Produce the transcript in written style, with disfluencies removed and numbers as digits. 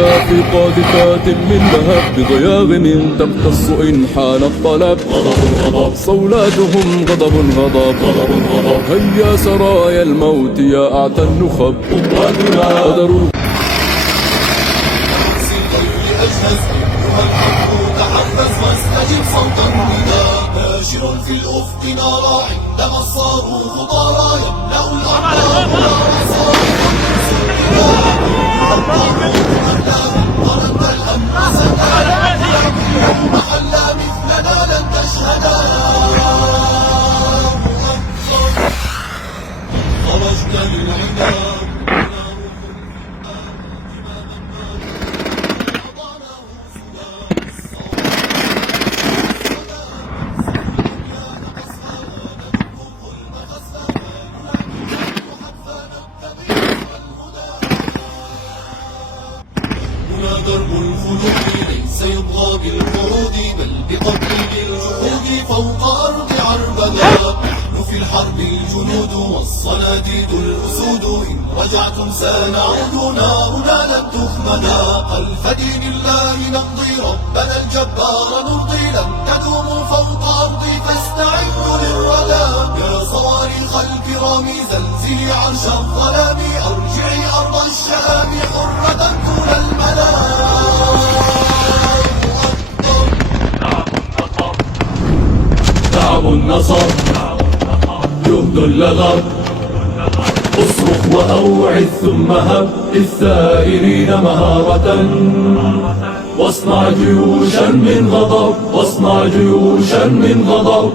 العدا في قاذفات من لهب بضياغم تمتص إن حان الطلب. صولاتهم غضب غضب هيا سرايا الموت يا أعتى النخب. قدروا واستجب صوت النداء باشر في الأفق نارا عندما الصاروخ طارا يملأ الأرض ورد الأمر سكانا يوم حلا مثلنا لن تشهدا. خرجنا للعدا درب الخلود ليس يبغى بالخلود بل بقتل بالجهود فوق أرض عربدا. نحن في الحرب الجنود والصناديد الأسود إن رجعتم سنعود نارنا لن تخمدا. خلف دين الله نمضي ربنا الجبار نرضي لن تدوم فوق أرضي فاستعدوا للردى. يا صواريخ الكرام زلزلي عرش الظلام أرجعي أرض الشام حرة طول الملا. تعب النصر جهد اللغب اصرخ وأوعد ثم هب للثائرين مهارة. واصنع جيوشا من غضب واصنع جيوشا من غضب